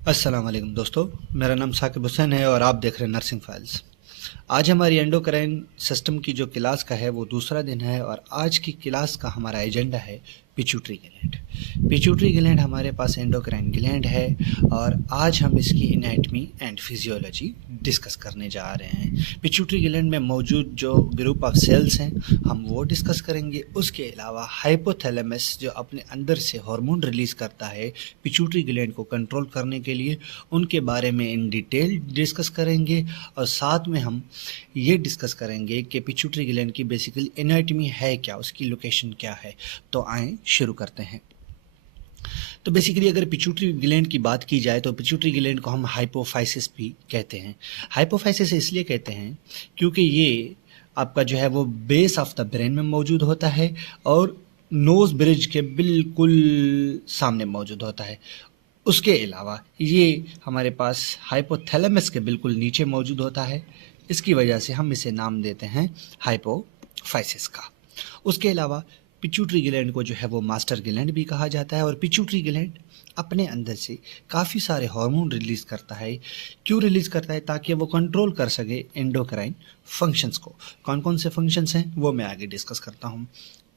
अस्सलाम वालेकुम दोस्तों, मेरा नाम साकिब हुसैन है और आप देख रहे हैं नर्सिंग फाइल्स। आज हमारी एंडोक्राइन सिस्टम की जो क्लास का है वो दूसरा दिन है और आज की क्लास का हमारा एजेंडा है पिट्यूटरी ग्लैंड। पिट्यूटरी ग्लैंड हमारे पास एंडोक्राइन ग्लैंड है और आज हम इसकी एनाटमी एंड फिजियोलॉजी डिस्कस करने जा रहे हैं। पिट्यूटरी ग्लैंड में मौजूद जो ग्रुप ऑफ सेल्स हैं हम वो डिस्कस करेंगे। उसके अलावा हाइपोथैलेमस जो अपने अंदर से हार्मोन रिलीज़ करता है पिट्यूटरी ग्लैंड को कंट्रोल करने के लिए, उनके बारे में इन डिटेल डिस्कस करेंगे और साथ में हम ये डिस्कस करेंगे कि पिट्यूटरी ग्लैंड की बेसिकली एनाटमी है क्या, उसकी लोकेशन क्या है। तो आएँ शुरू करते हैं। तो बेसिकली अगर पिट्यूटरी ग्लैंड की बात की जाए तो पिट्यूटरी ग्लैंड को हम हाइपोफाइसिस भी कहते हैं। हाइपोफाइसिस इसलिए कहते हैं क्योंकि ये आपका जो है वो बेस ऑफ द ब्रेन में मौजूद होता है और नोज़ ब्रिज के बिल्कुल सामने मौजूद होता है। उसके अलावा ये हमारे पास हाइपोथैलेमस के बिल्कुल नीचे मौजूद होता है। इसकी वजह से हम इसे नाम देते हैं हाइपोफाइसिस का। उसके अलावा पिट्यूटरी ग्लैंड को जो है वो मास्टर ग्लैंड भी कहा जाता है और पिट्यूटरी ग्लैंड अपने अंदर से काफ़ी सारे हार्मोन रिलीज़ करता है। क्यों रिलीज़ करता है? ताकि वो कंट्रोल कर सके एंडोक्राइन फंक्शंस को। कौन कौन से फंक्शंस हैं वो मैं आगे डिस्कस करता हूँ।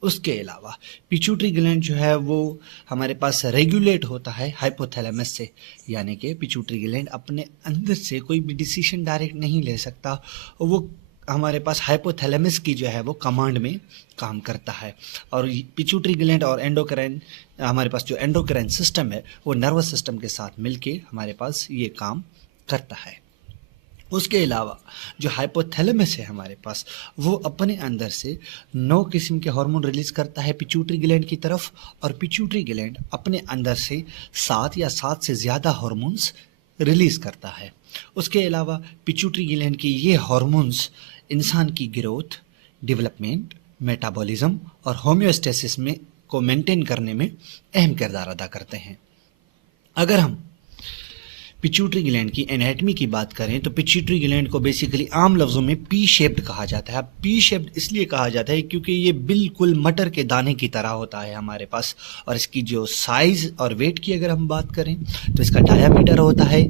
उसके अलावा पिट्यूटरी ग्लैंड जो है वो हमारे पास रेगुलेट होता है हाइपोथैलेमस से, यानी कि पिट्यूटरी ग्लैंड अपने अंदर से कोई भी डिसीजन डायरेक्ट नहीं ले सकता। वो हमारे पास हाइपोथैलेमस की जो है वो कमांड में काम करता है और पिट्यूटरी ग्लैंड और एंडोक्राइन हमारे पास जो एंडोक्राइन सिस्टम है वो नर्वस सिस्टम के साथ मिलके हमारे पास ये काम करता है। उसके अलावा जो हाइपोथैलेमस है हमारे पास वो अपने अंदर से 9 किस्म के हार्मोन रिलीज करता है पिट्यूटरी ग्लैंड की तरफ और पिट्यूटरी ग्लैंड अपने अंदर से 7 या 7 से ज़्यादा हार्मोन्स रिलीज करता है। उसके अलावा पिट्यूटरी ग्लैंड की ये हार्मोन्स इंसान की ग्रोथ, डेवलपमेंट, मेटाबॉलिज्म और होम्योस्टेसिस में को मेंटेन करने में अहम किरदार अदा करते हैं। अगर हम पिट्यूटरी ग्लैंड की एनाटमी की बात करें तो पिट्यूटरी ग्लैंड को बेसिकली आम लफ्ज़ों में पी शेप्ड कहा जाता है। अब पी शेप्ड इसलिए कहा जाता है क्योंकि ये बिल्कुल मटर के दाने की तरह होता है हमारे पास और इसकी जो साइज़ और वेट की अगर हम बात करें तो इसका डायामीटर होता है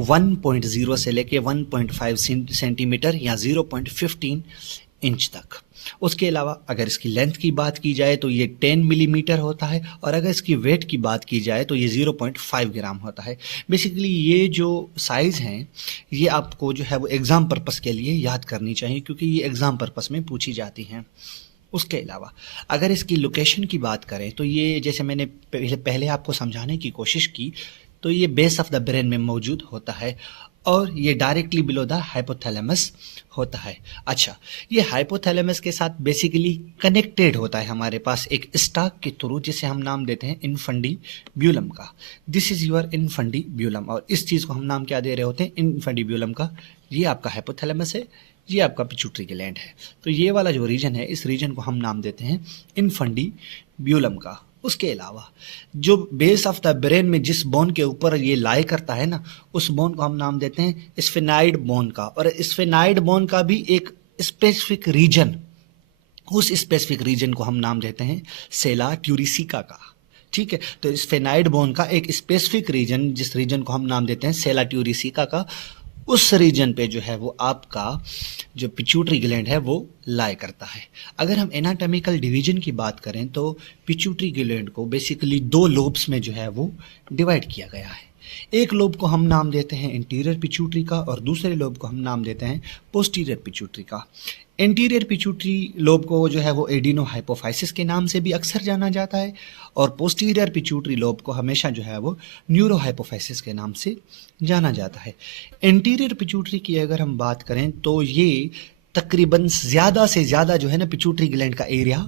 1.0 से लेके 1.5 सेंटीमीटर या 0.15 इंच तक। उसके अलावा अगर इसकी लेंथ की बात की जाए तो ये 10 मिलीमीटर होता है और अगर इसकी वेट की बात की जाए तो ये 0.5 ग्राम होता है। बेसिकली ये जो साइज़ हैं ये आपको जो है वो एग्ज़ाम पर्पस के लिए याद करनी चाहिए क्योंकि ये एग्ज़ाम पर्पस में पूछी जाती हैं। उसके अलावा अगर इसकी लोकेशन की बात करें तो ये जैसे मैंने पहले आपको समझाने की कोशिश की तो ये बेस ऑफ द ब्रेन में मौजूद होता है और ये डायरेक्टली बिलो द हाइपोथैलेमस होता है। अच्छा, ये हाइपोथैलेमस के साथ बेसिकली कनेक्टेड होता है हमारे पास एक स्टाक के थ्रू जिसे हम नाम देते हैं इनफंडीब्यूलम का। दिस इज़ योर इनफंडीब्यूलम और इस चीज़ को हम नाम क्या दे रहे होते हैं? इनफंडीब्यूलम का। ये आपका हाइपोथैलेमस है, ये आपका पिट्यूटरी ग्लैंड है। तो ये वाला जो रीजन है इस रीजन को हम नाम देते हैं इनफंडीब्यूलम का। उसके अलावा जो बेस ऑफ द ब्रेन में जिस बोन के ऊपर ये लाई करता है ना उस बोन को हम नाम देते हैं स्फेनाइड बोन का और स्फेनाइड बोन का भी एक स्पेसिफिक रीजन, उस स्पेसिफिक रीजन को हम नाम देते हैं सेला ट्यूरिसिका का। ठीक है, तो स्फेनाइड बोन का एक स्पेसिफिक रीजन जिस रीजन को हम नाम देते हैं सेला ट्यूरिसिका का, उस रीजन पे जो है वो आपका जो पिट्यूटरी ग्लैंड है वो लाई करता है। अगर हम एनाटॉमिकल डिवीजन की बात करें तो पिट्यूटरी ग्लैंड को बेसिकली 2 लोब्स में जो है वो डिवाइड किया गया है। एक लोब को हम नाम देते हैं इंटीरियर पिट्यूटरी का और दूसरे लोब को हम नाम देते हैं पोस्टीरियर पिट्यूटरी का। इंटीरियर पिट्यूटरी लोब को जो है वो एडिनो हाइपोफाइसिस के नाम से भी अक्सर जाना जाता है और पोस्टीरियर पिट्यूटरी लोब को हमेशा जो है वो न्यूरो हाइपोफाइसिस के नाम से जाना जाता है। इंटीरियर पिट्यूटरी की अगर हम बात करें तो ये तकरीबन ज़्यादा से ज़्यादा जो है ना पिट्यूटरी ग्लैंड का एरिया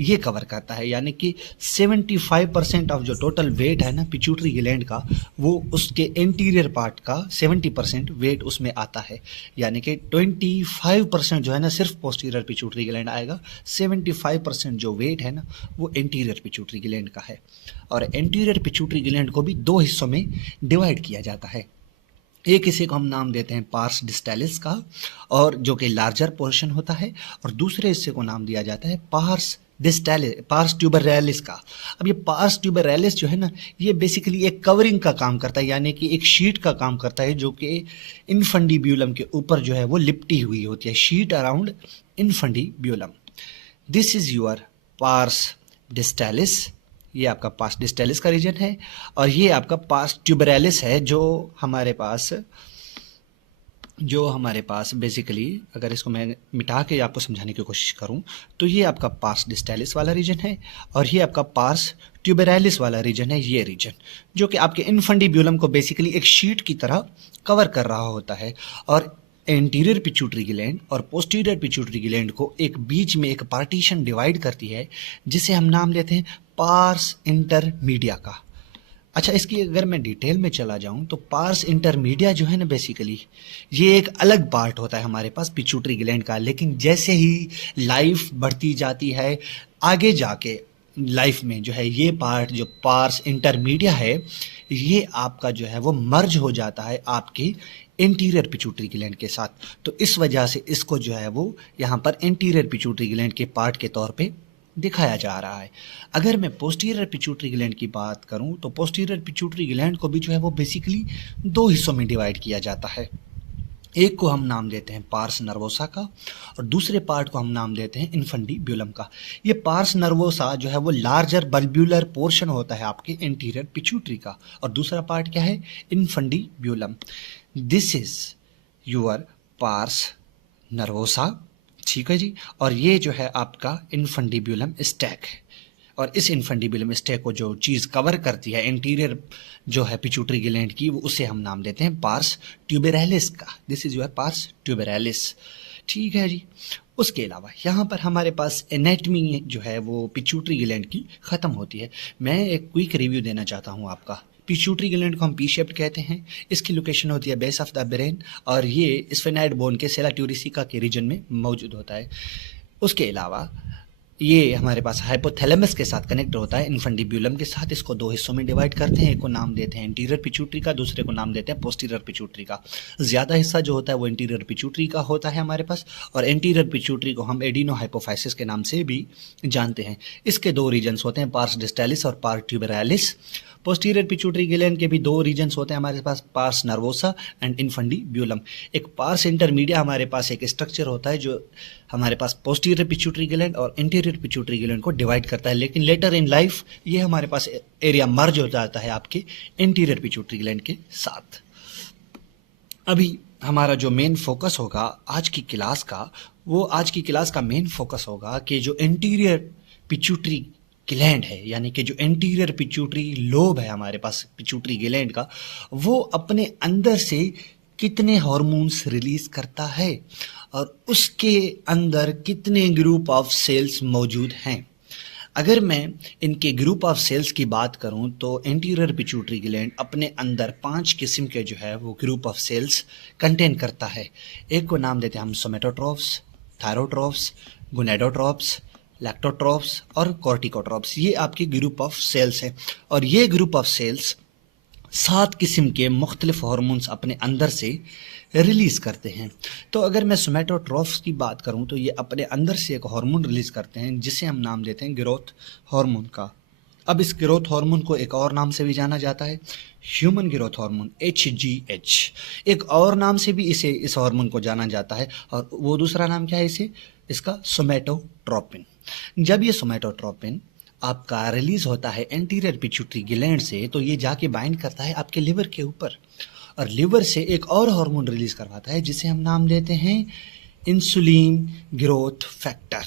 ये कवर करता है, यानी कि 75% ऑफ जो टोटल वेट है ना पिट्यूटरी ग्लैंड का वो उसके इंटीरियर पार्ट का 70% वेट उसमें आता है, यानी कि 25% जो है ना सिर्फ पोस्टीरियर पिट्यूटरी ग्लैंड आएगा, 75% जो वेट है ना वो इंटीरियर पिट्यूटरी ग्लैंड का है। और इंटीरियर पिट्यूटरी ग्लैंड को भी 2 हिस्सों में डिवाइड किया जाता है। एक हिस्से को हम नाम देते हैं पार्स डिस्टालिस का और जो कि लार्जर पोर्शन होता है और दूसरे हिस्से को नाम दिया जाता है पार्स डिस्टालिस, पार्स ट्यूबरैलिस का। अब ये पार्स ट्यूबरैलिस जो है ना, ये बेसिकली एक कवरिंग का काम करता है, यानी कि एक शीट का काम करता है जो कि इनफंडिब्यूलम के ऊपर जो है वो लिपटी हुई होती है, sheet around infundibulum. This is your pars distalis, ये आपका पार्स डिस्टालिस का रीजन है, और ये आपका पार्स ट्यूबरैलिस है जो हमारे पास बेसिकली, अगर इसको मैं मिटा के आपको समझाने की कोशिश करूं तो ये आपका पार्स डिस्टालिस वाला रीजन है, और ये आपका पार्स ट्यूबरैलिस वाला रीजन है, ये रीजन जो कि आपके इनफंडिब्यूलम को बेसिकली एक शीट की तरह कवर कर रहा होता है, और एंटीरियर पिट्यूटरी ग्लैंड और पोस्टीरियर पिट्यूटरी ग्लैंड को एक बीच में एक पार्टीशन डिवाइड करती है, जिसे हम नाम लेते हैं पार्स इंटरमीडिया का। अच्छा, इसकी अगर मैं डिटेल में चला जाऊं तो पार्स इंटरमीडिया जो है ना, बेसिकली ये एक अलग पार्ट होता है हमारे पास पिट्यूटरी ग्लैंड का, लेकिन जैसे ही लाइफ बढ़ती जाती है आगे जाके लाइफ में जो है, ये पार्ट जो पार्स इंटरमीडिया है, ये आपका जो है वो मर्ज हो जाता है आपकी इंटीरियर पिट्यूटरी ग्लैंड के साथ। तो इस वजह से इसको जो है वो यहाँ पर इंटीरियर पिट्यूटरी ग्लैंड के पार्ट के तौर पे दिखाया जा रहा है। अगर मैं पोस्टीरियर पिट्यूटरी ग्लैंड की बात करूं तो पोस्टीरियर पिट्यूटरी ग्लैंड को भी जो है वो बेसिकली दो हिस्सों में डिवाइड किया जाता है। एक को हम नाम देते हैं पार्स नर्वोसा का, और दूसरे पार्ट को हम नाम देते हैं इनफंडिब्यूलम का। ये पार्स नर्वोसा जो है वो लार्जर बल्ब्यूलर पोर्शन होता है आपके इंटीरियर पिट्यूटरी का, और दूसरा पार्ट क्या है, infundibulum. This is your pars nervosa, ठीक है जी। और ये जो है आपका इनफंडिब्यूलम स्टैक है, और इस इनफंडिब्यूलम स्टैक को जो चीज़ कवर करती है इंटीरियर जो है पिट्यूटरी ग्लैंड की, वो उसे हम नाम देते हैं पार्स ट्यूबरैलिस का। दिस इज योर पार्स ट्यूबरैलिस, ठीक है जी। उसके अलावा यहाँ पर हमारे पास एनाटमी जो है वो पिट्यूटरी ग्लैंड की ख़त्म होती है। मैं एक क्विक रिव्यू देना चाहता हूँ आपका। पिट्यूटरी ग्लैंड को हम पी शेप्ड कहते हैं, इसकी लोकेशन होती है बेस ऑफ द ब्रेन, और ये स्फेनाइड बोन के सेला ट्यूरिसिका के रीजन में मौजूद होता है। उसके अलावा ये हमारे पास हाइपोथैलेमस के साथ कनेक्ट होता है इनफंडिब्यूलम के साथ। इसको दो हिस्सों में डिवाइड करते हैं, एक को नाम देते हैं इंटीरियर पिट्यूटरी का, दूसरे को नाम देते हैं पोस्टीरियर पिट्यूटरी का। ज़्यादा हिस्सा जो होता है वो इंटीरियर पिट्यूटरी का होता है हमारे पास, और इंटीरियर पिट्यूटरी को हम एडिनो हाइपोफाइसिस के नाम से भी जानते हैं। इसके दो रीजन्स होते हैं, पार्स डिस्टालिस और पार्स ट्यूबरैलिस। पोस्टीरियर पिट्यूटरी ग्लैंड के भी दो रीजन्स होते हैं हमारे पास, पार्स नर्वोसा एंड इनफंडिब्यूलम। एक पार्स इंटरमीडिया हमारे पास एक स्ट्रक्चर होता है जो हमारे पास पोस्टीरियर पिट्यूटरी ग्लैंड और इंटीरियर पिट्यूटरी ग्लैंड को डिवाइड करता है, लेकिन लेटर इन लाइफ ये हमारे पास एरिया मर्ज हो जाता है आपके इंटीरियर पिट्यूटरी ग्लैंड के साथ। अभी हमारा जो मेन फोकस होगा आज की क्लास का, वो आज की क्लास का मेन फोकस होगा कि जो इंटीरियर पिट्यूटरी ग्लैंड है, यानी कि जो एंटीरियर पिट्यूटरी लोब है हमारे पास पिट्यूटरी ग्लैंड का, वो अपने अंदर से कितने हार्मोन्स रिलीज करता है और उसके अंदर कितने ग्रुप ऑफ सेल्स मौजूद हैं। अगर मैं इनके ग्रुप ऑफ सेल्स की बात करूं तो एंटीरियर पिट्यूटरी ग्लैंड अपने अंदर 5 किस्म के जो है वो ग्रुप ऑफ सेल्स कंटेन करता है। एक को नाम देते हैं हम सोमेटोट्रोफ्स, थायरोट्रोफ्स, गोनेडोट्रोफ्स, लैक्टोट्रोफ्स और कॉर्टिकोट्रोफ्स। ये आपके ग्रुप ऑफ सेल्स हैं, और ये ग्रुप ऑफ सेल्स 7 किस्म के मुख्तलिफ हार्मोन्स अपने अंदर से रिलीज़ करते हैं। तो अगर मैं सोमेटोट्रोफ्स की बात करूं तो ये अपने अंदर से एक हार्मोन रिलीज़ करते हैं जिसे हम नाम देते हैं ग्रोथ हार्मोन का। अब इस ग्रोथ हार्मोन को एक और नाम से भी जाना जाता है, ह्यूमन ग्रोथ हार्मोन, HGH। एक और नाम से भी इस हार्मोन को जाना जाता है, और वो दूसरा नाम क्या है इसका सोमेटोट्रोपिन। जब ये सोमेटोट्रोपिन आपका रिलीज होता है एंटीरियर पिट्यूटरी ग्लैंड से, तो ये जाके बाइंड करता है आपके लिवर के ऊपर, और लिवर से एक और हार्मोन रिलीज करवाता है जिसे हम नाम देते हैं इंसुलिन ग्रोथ फैक्टर।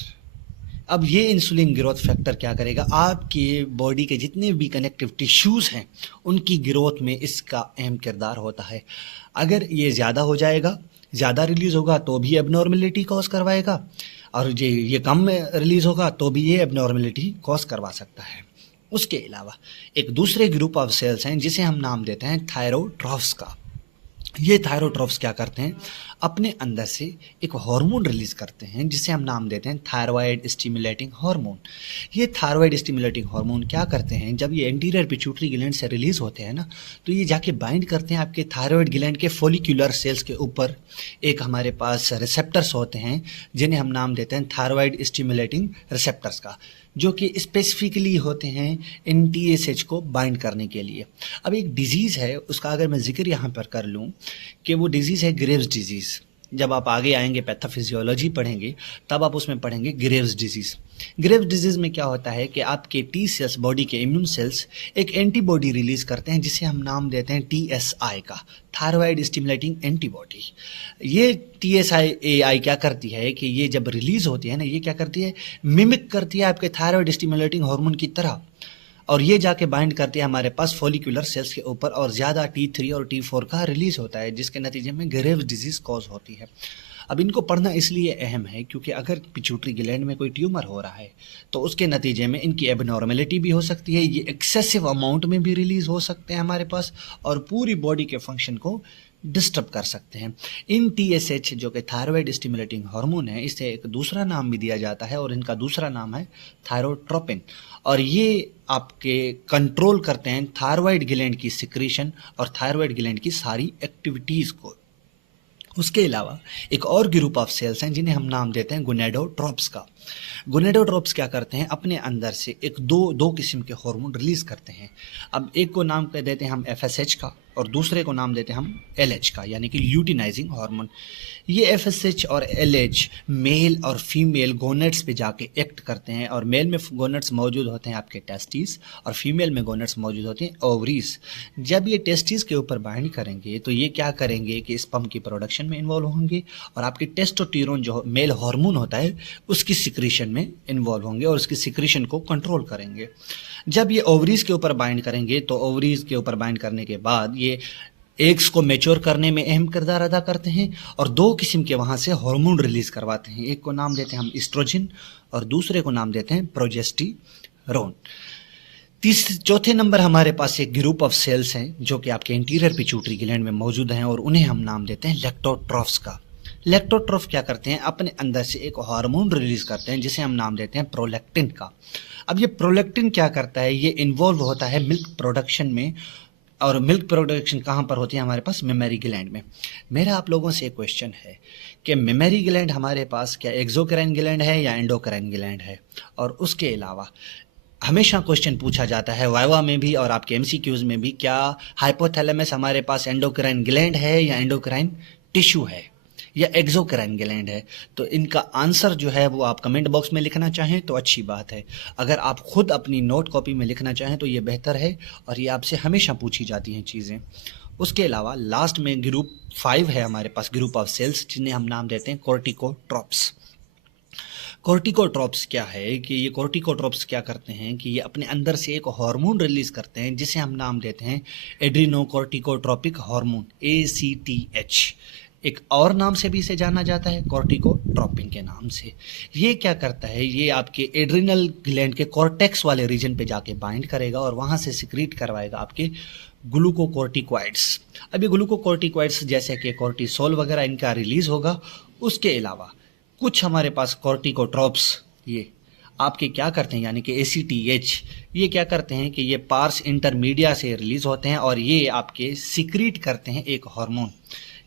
अब ये इंसुलिन ग्रोथ फैक्टर क्या करेगा, आपके बॉडी के जितने भी कनेक्टिव टिश्यूज़ हैं उनकी ग्रोथ में इसका अहम किरदार होता है। अगर ये ज़्यादा हो जाएगा, ज़्यादा रिलीज़ होगा तो भी एबनॉर्मलिटी कॉज करवाएगा, और ये कम रिलीज़ होगा तो भी ये एबनॉर्मलिटी कॉज करवा सकता है। उसके अलावा एक दूसरे ग्रुप ऑफ सेल्स हैं जिसे हम नाम देते हैं थायरोट्रॉफ्स का। ये थायरोट्रॉप्स क्या करते हैं, अपने अंदर से एक हार्मोन रिलीज करते हैं जिसे हम नाम देते हैं थायराइड स्टिमुलेटिंग हार्मोन। ये थायराइड स्टिमुलेटिंग हार्मोन क्या करते हैं, जब ये एंटीरियर पिट्यूटरी ग्लैंड से रिलीज होते हैं ना, तो ये जाके बाइंड करते हैं आपके थायराइड ग्लैंड के फॉलिक्यूलर सेल्स के ऊपर। एक हमारे पास रिसेप्टर्स होते हैं जिन्हें हम नाम देते हैं थायराइड स्टिमुलेटिंग रिसेप्टर्स का, जो कि स्पेसिफिकली होते हैं इन TSH को बाइंड करने के लिए। अब एक डिजीज़ है उसका अगर मैं जिक्र यहाँ पर कर लूँ कि वो डिजीज़ है ग्रेव्स डिजीज़। जब आप आगे आएंगे पैथोफिजियोलॉजी पढ़ेंगे तब आप उसमें पढ़ेंगे ग्रेव्स डिजीज़। ग्रेव्स डिजीज़ में क्या होता है कि आपके T सेल्स, बॉडी के इम्यून सेल्स एक एंटीबॉडी रिलीज़ करते हैं जिसे हम नाम देते हैं TSI का, थायराइड स्टिमुलेटिंग एंटीबॉडी। ये TSI क्या करती है कि ये जब रिलीज़ होती है ना, ये क्या करती है, मिमिक करती है आपके थायराइड स्टिमुलेटिंग हार्मोन की तरह, और ये जाके बाइंड करती है हमारे पास फॉलिकुलर सेल्स के ऊपर और ज़्यादा T3 और T4 का रिलीज होता है, जिसके नतीजे में ग्रेव्स डिजीज़ कॉज होती है। अब इनको पढ़ना इसलिए अहम है क्योंकि अगर पिट्यूटरी ग्लैंड में कोई ट्यूमर हो रहा है तो उसके नतीजे में इनकी एबनॉर्मेलिटी भी हो सकती है, ये एक्सेसिव अमाउंट में भी रिलीज हो सकते हैं हमारे पास और पूरी बॉडी के फंक्शन को डिस्टर्ब कर सकते हैं। इन TSH जो कि थायराइड स्टिमुलेटिंग हार्मोन है, इसे एक दूसरा नाम भी दिया जाता है और इनका दूसरा नाम है थायरोट्रोपिन, और ये आपके कंट्रोल करते हैं थायराइड ग्लैंड की सिक्रीशन और थायराइड ग्लैंड की सारी एक्टिविटीज़ को। उसके अलावा एक और ग्रुप ऑफ सेल्स हैं जिन्हें हम नाम देते हैं गोनेडोट्रोप्स का। गोनेडोट्रोप्स क्या करते हैं, अपने अंदर से एक दो किस्म के हार्मोन रिलीज करते हैं। अब एक को नाम कह देते हैं हम FSH का और दूसरे को नाम देते हैं हम LH का, यानी कि ल्यूटिनाइजिंग हार्मोन। ये FSH और LH मेल और फीमेल गोनेट्स पे जाके एक्ट करते हैं, और मेल में गोनेट्स मौजूद होते हैं आपके टेस्टिस और फीमेल में गोनेट्स मौजूद होते हैं ओवरीज। जब ये टेस्टिस के ऊपर बाइंड करेंगे तो ये क्या करेंगे कि स्पर्म की प्रोडक्शन में इन्वॉल्व होंगे और आपके टेस्टोस्टेरोन जो मेल हार्मोन होता है उसकी सिक्रीशन में इन्वॉल्व होंगे और उसकी सिक्रीशन को कंट्रोल करेंगे। जब ये ओवरीज के ऊपर बाइंड करेंगे तो ओवरीज के ऊपर बाइंड करने के बाद ये एग्स को मैच्योर करने में अहम किरदार अदा करते हैं और दो किस्म के वहाँ से हार्मोन रिलीज करवाते हैं। एक को नाम देते हैं हम इस्ट्रोजन और दूसरे को नाम देते हैं प्रोजेस्टेरोन। चौथे नंबर हमारे पास एक ग्रुप ऑफ सेल्स हैं जो कि आपके इंटीरियर पिट्यूटरी ग्लैंड में मौजूद हैं और उन्हें हम नाम देते हैं लेक्टोट्रॉफ्स का। लेक्टोट्रॉफ क्या करते हैं, अपने अंदर से एक हार्मोन रिलीज करते हैं जिसे हम नाम देते हैं प्रोलैक्टिन का। अब ये प्रोलैक्टिन क्या करता है, ये इन्वॉल्व होता है मिल्क प्रोडक्शन में, और मिल्क प्रोडक्शन कहाँ पर होती है हमारे पास, मेमरी ग्लैंड में। मेरा आप लोगों से एक क्वेश्चन है कि मेमरी ग्लैंड हमारे पास क्या एक्सोक्राइन ग्लैंड है या एंडोक्राइन ग्लैंड है। और उसके अलावा हमेशा क्वेश्चन पूछा जाता है वाइवा में भी और आपके MCQs में भी, क्या हाइपोथैलेमस हमारे पास एंडोक्राइन ग्लैंड है या एंडोक्राइन टिश्यू है या एक्सोक्राइन ग्लैंड है। तो इनका आंसर जो है वो आप कमेंट बॉक्स में लिखना चाहें तो अच्छी बात है, अगर आप खुद अपनी नोट कॉपी में लिखना चाहें तो ये बेहतर है, और ये आपसे हमेशा पूछी जाती हैं चीज़ें। उसके अलावा लास्ट में ग्रुप 5 है हमारे पास, ग्रुप ऑफ सेल्स, जिन्हें हम नाम देते हैं कोर्टिकोट्रॉप्स। कोर्टिकोट्रॉप्स क्या है कि ये कोर्टिकोट्रॉप्स क्या करते हैं कि ये अपने अंदर से एक हार्मोन रिलीज करते हैं जिसे हम नाम देते हैं एड्रीनोकोर्टिकोट्रोपिक हार्मोन, ACTH। एक और नाम से भी इसे जाना जाता है कोर्टिकोट्रोपिन के नाम से। ये क्या करता है, ये आपके एड्रिनल ग्लैंड के कॉर्टेक्स वाले रीजन पे जाके बाइंड करेगा और वहाँ से सिक्रीट करवाएगा आपके ग्लूकोकोर्टिकॉइड्स। अब ये ग्लूकोकोर्टिकॉइड्स जैसे कि कोर्टिसोल वगैरह इनका रिलीज होगा। उसके अलावा कुछ हमारे पास कोर्टिकोट्रॉप्स ये आपके क्या करते हैं, यानी कि ACTH, ये क्या करते हैं कि ये पार्स इंटरमीडिया से रिलीज होते हैं और ये आपके सिक्रीट करते हैं एक हार्मोन,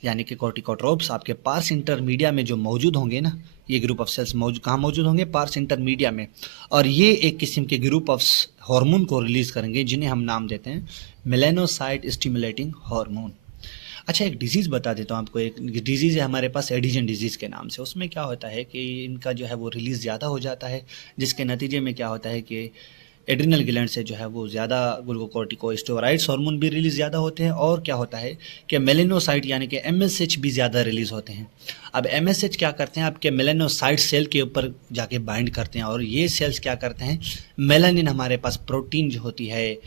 यानी कि कोर्टिकोट्रॉप्स आपके पार्स इंटरमीडिया में जो मौजूद होंगे ना, ये ग्रुप ऑफ सेल्स कहाँ मौजूद होंगे, पार्स इंटरमीडिया में, और ये एक किस्म के ग्रुप ऑफ हार्मोन को रिलीज करेंगे जिन्हें हम नाम देते हैं मेलानोसाइट स्टिमुलेटिंग हार्मोन। अच्छा, एक डिजीज़ बता देता हूँ आपको। एक डिजीज़ है हमारे पास एडिजन डिजीज़ के नाम से। उसमें क्या होता है कि इनका जो है वो रिलीज़ ज़्यादा हो जाता है, जिसके नतीजे में क्या होता है कि एड्रिनल ग्लैंड से जो है वो ज़्यादा ग्लूकोकोर्टिकोस्टेरॉइड्स हार्मोन भी रिलीज़ ज़्यादा होते हैं, और क्या होता है कि मेलानोसाइट यानी कि MSH भी ज़्यादा रिलीज़ होते हैं। अब MSH क्या करते हैं, आपके मेलानोसाइट सेल के ऊपर जाके बाइंड करते हैं, और ये सेल्स क्या करते हैं, मेलानिन हमारे पास प्रोटीन जो होती है,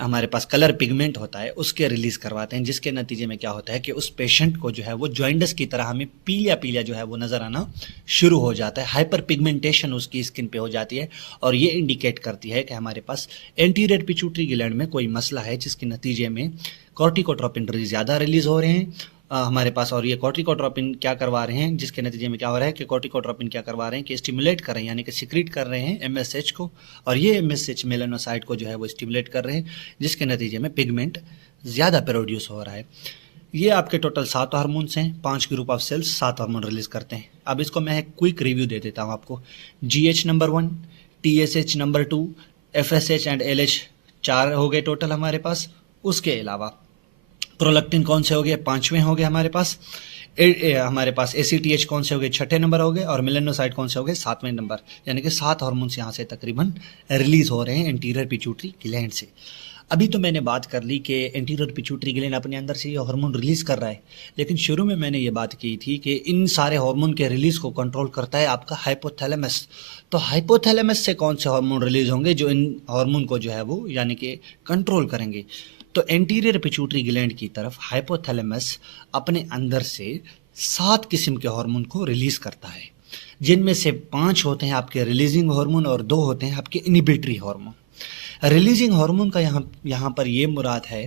हमारे पास कलर पिगमेंट होता है, उसके रिलीज करवाते हैं, जिसके नतीजे में क्या होता है कि उस पेशेंट को जो है वो जॉइंडस की तरह हमें पीलिया पीलिया जो है वो नज़र आना शुरू हो जाता है, हाइपर पिगमेंटेशन उसकी स्किन पे हो जाती है, और ये इंडिकेट करती है कि हमारे पास एंटीरियर पिट्यूटरी ग्लैंड में कोई मसला है, जिसके नतीजे में कॉर्टिकोट्रोपिन ज़्यादा रिलीज हो रहे हैं हमारे पास, और ये कॉर्टिकोट्रोपिन क्या करवा रहे हैं, जिसके नतीजे में क्या हो रहा है कि कॉर्टिकोट्रोपिन क्या करवा रहे हैं कि स्टिमुलेट कर रहे हैं, यानी कि सिक्रीट कर रहे हैं एमएसएच को, और ये एमएसएच मेलानोसाइट को जो है वो स्टिमुलेट कर रहे हैं, जिसके नतीजे में पिगमेंट ज़्यादा प्रोड्यूस हो रहा है। ये आपके टोटल 7 हार्मोन्स हैं, 5 group of cells 7 hormone release करते हैं। अब इसको मैं एक क्विक रिव्यू दे देता हूँ आपको। GH number 1, TSH number 2, FSH and LH 4 हो गए टोटल हमारे पास। उसके अलावा प्रोलैक्टिन कौन से हो गए, 5वें हो गए हमारे पास। हमारे पास एसीटीएच कौन से हो गए, 6ठे नंबर हो गए, और मेलानोसाइट कौन से हो गए, 7वें नंबर। यानी कि 7 हार्मोन्स यहाँ से तकरीबन रिलीज हो रहे हैं एंटीरियर पिट्यूटरी ग्लैंड से। अभी तो मैंने बात कर ली कि एंटीरियर पिट्यूटरी ग्लैंड अपने अंदर से ये हार्मोन रिलीज कर रहा है, लेकिन शुरू में मैंने ये बात की थी कि इन सारे हार्मोन के रिलीज को कंट्रोल करता है आपका हाइपोथैलेमस। तो हाइपोथैलेमस से कौन से हार्मोन रिलीज होंगे जो इन हार्मोन को जो है वो यानी कि कंट्रोल करेंगे। तो एंटीरियर पिट्यूटरी ग्लैंड की तरफ हाइपोथैलेमस अपने अंदर से 7 किस्म के हार्मोन को रिलीज करता है, जिनमें से 5 होते हैं आपके रिलीजिंग हार्मोन और 2 होते हैं आपके इनिबिटरी हार्मोन। रिलीजिंग हार्मोन का यहाँ पर ये मुराद है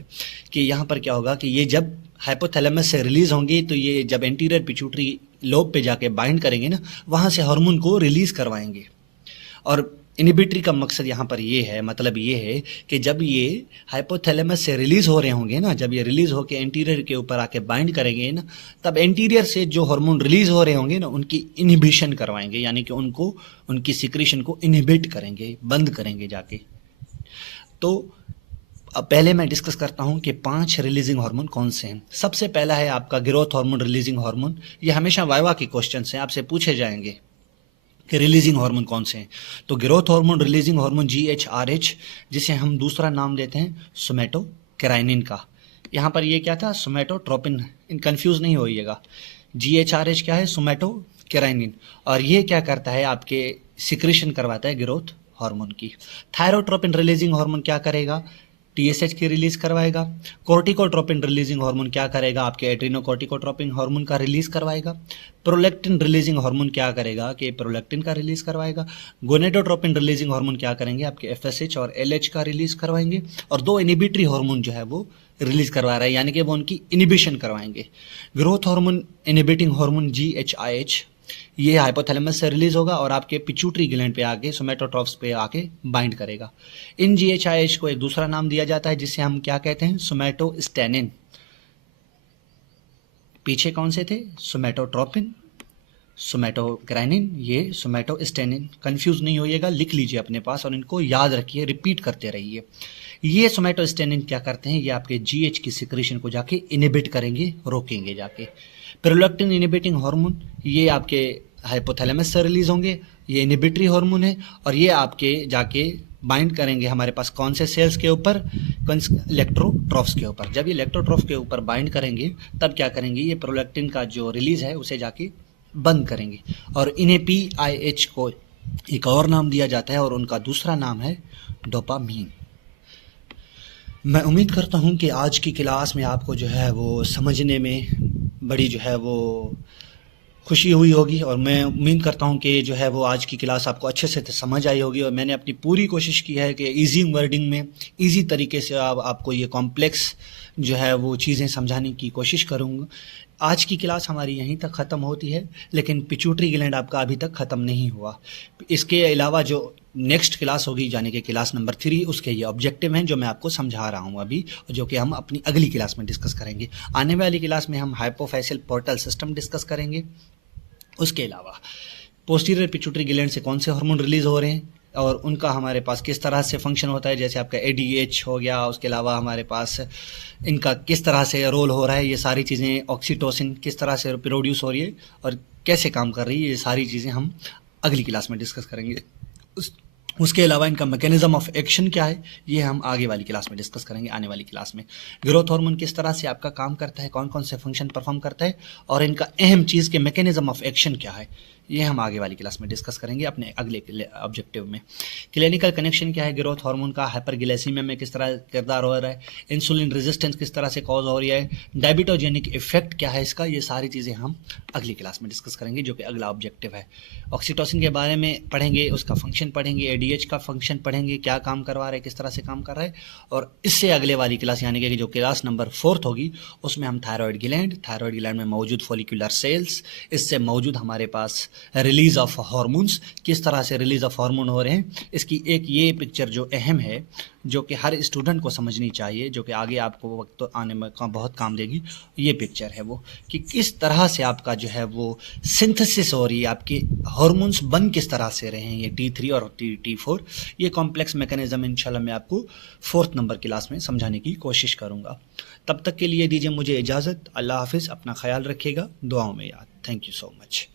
कि यहाँ पर क्या होगा कि ये जब हाइपोथैलेमस से रिलीज होंगी तो ये जब एंटीरियर पिट्यूटरी लोब पे जाके बाइंड करेंगे ना, वहाँ से हार्मोन को रिलीज करवाएंगे। और इनिबिटरी का मकसद यहाँ पर ये है, मतलब ये है कि जब ये हाइपोथैलेमस से रिलीज हो रहे होंगे ना, जब ये रिलीज होकर एंटीरियर के ऊपर आके बाइंड करेंगे ना, तब एंटीरियर से जो हार्मोन रिलीज हो रहे होंगे ना उनकी इनिबिशन करवाएंगे, यानी कि उनको उनकी सिक्रीशन को इनिबिट करेंगे, बंद करेंगे जाके। तो अब पहले मैं डिस्कस करता हूं कि 5 रिलीजिंग हार्मोन कौन से हैं। सबसे पहला है आपका ग्रोथ हार्मोन रिलीजिंग हार्मोन। ये हमेशा वाइवा के क्वेश्चन हैं, आपसे पूछे जाएंगे कि रिलीजिंग हार्मोन कौन से हैं। तो growth hormone releasing hormone GHRH, जिसे हम दूसरा नाम देते हैं सोमैटोकेराइनिन का। यहाँ पर ये क्या था, सोमैटोट्रोपिन, इन कंफ्यूज नहीं होइएगा। GHRH क्या है, सोमैटोकेराइनिन, और ये क्या करता है आपके सिक्रेशन करवाता है ग्रोथ हार्मोन की। थायरोट्रोपिन रिलीजिंग हार्मोन क्या करेगा, TSH की रिलीज करवाएगा। कोर्टिकोट्रोपिन रिलीजिंग हार्मोन क्या करेगा, आपके एड्रीनोकोर्टिकोट्रोपिन हार्मोन का रिलीज करवाएगा। प्रोलैक्टिन रिलीजिंग हार्मोन क्या करेगा कि प्रोलैक्टिन का रिलीज करवाएगा। गोनेडोट्रोपिन रिलीजिंग हार्मोन क्या करेंगे, आपके FSH और LH का रिलीज करवाएंगे। और 2 इनिबिटरी हार्मोन जो है वो रिलीज करवा रहा है, यानी कि वो उनकी इनिबिशन करवाएंगे। Growth hormone inhibiting hormone GHIH, ये हाइपोथैलेमस से रिलीज होगा और आपके पिट्यूटरी ग्लैंड पे आके सोमैटोट्रॉफ्स पे आके बाइंड करेगा। इन GHIH को एक दूसरा नाम दिया जाता है जिसे हम क्या कहते हैं, सोमैटोस्टेनिन। पीछे कौन से थे, सोमैटोट्रोपिन, सोमैटोग्राइनिन, ये सोमैटोस्टेनिन। कंफ्यूज नहीं होइएगा, लिख लीजिए अपने पास और इनको याद रखिए, रिपीट करते रहिए। ये सोमैटोस्टेनिन क्या करते हैं, ये आपके GH की सिक्रेशन को जाके इनिबिट करेंगे, रोकेंगे जाके। प्रोलैक्टिन इनिबिटिंग हार्मोन, ये आपके हाइपोथैलेमस से रिलीज होंगे, ये इनिबिटरी हार्मोन है, और ये आपके जाके बाइंड करेंगे हमारे पास कौन से सेल्स के ऊपर, इलेक्ट्रोट्रॉफ्स के ऊपर। जब ये इलेक्ट्रोट्रॉफ के ऊपर बाइंड करेंगे तब क्या करेंगे, ये प्रोलैक्टिन का जो रिलीज है उसे जाके बंद करेंगे। और इन्हें PIH को एक और नाम दिया जाता है और उनका दूसरा नाम है डोपामीन। मैं उम्मीद करता हूं कि आज की क्लास में आपको जो है वो समझने में बड़ी जो है वो खुशी हुई होगी, और मैं उम्मीद करता हूं कि जो है वो आज की क्लास आपको अच्छे से समझ आई होगी। और मैंने अपनी पूरी कोशिश की है कि इजी वर्डिंग में, इजी तरीके से आपको ये कॉम्प्लेक्स जो है वो चीज़ें समझाने की कोशिश करूँगा। आज की क्लास हमारी यहीं तक ख़त्म होती है, लेकिन पिट्यूटरी ग्लैंड आपका अभी तक ख़त्म नहीं हुआ। इसके अलावा जो नेक्स्ट क्लास होगी यानी कि क्लास नंबर 3, उसके ये ऑब्जेक्टिव हैं जो मैं आपको समझा रहा हूँ अभी, जो कि हम अपनी अगली क्लास में डिस्कस करेंगे। आने वाली क्लास में हम हाइपोफैशियल पोर्टल सिस्टम डिस्कस करेंगे। उसके अलावा पोस्टीरियर पिट्यूटरी ग्लैंड से कौन से हार्मोन रिलीज हो रहे हैं और उनका हमारे पास किस तरह से फंक्शन होता है, जैसे आपका ADH हो गया। उसके अलावा हमारे पास इनका किस तरह से रोल हो रहा है, ये सारी चीज़ें, ऑक्सीटोसिन किस तरह से प्रोड्यूस हो रही है और कैसे काम कर रही है, ये सारी चीज़ें हम अगली क्लास में डिस्कस करेंगे। उसके अलावा इनका मैकेनिज्म ऑफ एक्शन क्या है, ये हम आगे वाली क्लास में डिस्कस करेंगे। आने वाली क्लास में ग्रोथ हार्मोन किस तरह से आपका काम करता है, कौन कौन से फंक्शन परफॉर्म करता है, और इनका अहम चीज़ के मैकेनिज्म ऑफ एक्शन क्या है, ये हम आगे वाली क्लास में डिस्कस करेंगे अपने अगले ऑब्जेक्टिव में। क्लिनिकल कनेक्शन क्या है ग्रोथ हार्मोन का, हाइपरग्लाइसीमिया में किस तरह किरदार हो रहा है, इंसुलिन रेजिस्टेंस किस तरह से कॉज हो रही है, डायबिटोजेनिक इफेक्ट क्या है इसका, ये सारी चीज़ें हम अगली क्लास में डिस्कस करेंगे जो कि अगला ऑब्जेक्टिव है। ऑक्सीटोसिन के बारे में पढ़ेंगे, उसका फंक्शन पढ़ेंगे, एडीएच का फंक्शन पढ़ेंगे, क्या काम करवा रहा है, किस तरह से काम कर रहा है। और इससे अगले वाली क्लास यानी कि जो क्लास नंबर 4 होगी उसमें हम थायराइड ग्लैंड में मौजूद फॉलिकुलर सेल्स, इससे मौजूद हमारे पास रिलीज ऑफ हार्मोन्स, किस तरह से रिलीज ऑफ हार्मोन हो रहे हैं, इसकी एक ये पिक्चर जो अहम है जो कि हर स्टूडेंट को समझनी चाहिए, जो कि आगे आपको वक्त आने में बहुत काम देगी। ये पिक्चर है वो कि किस तरह से आपका जो है वो सिंथेसिस हो रही है, आपके हार्मोन्स बन किस तरह से रहे हैं, ये T3 और T4। ये कॉम्प्लेक्स मैकेनिज्म इंशाल्लाह मैं आपको 4th नंबर क्लास में समझाने की कोशिश करूँगा। तब तक के लिए दीजिए मुझे इजाज़त। अल्लाह हाफिज़, अपना ख्याल रखिएगा, दुआओं में याद। Thank you so much.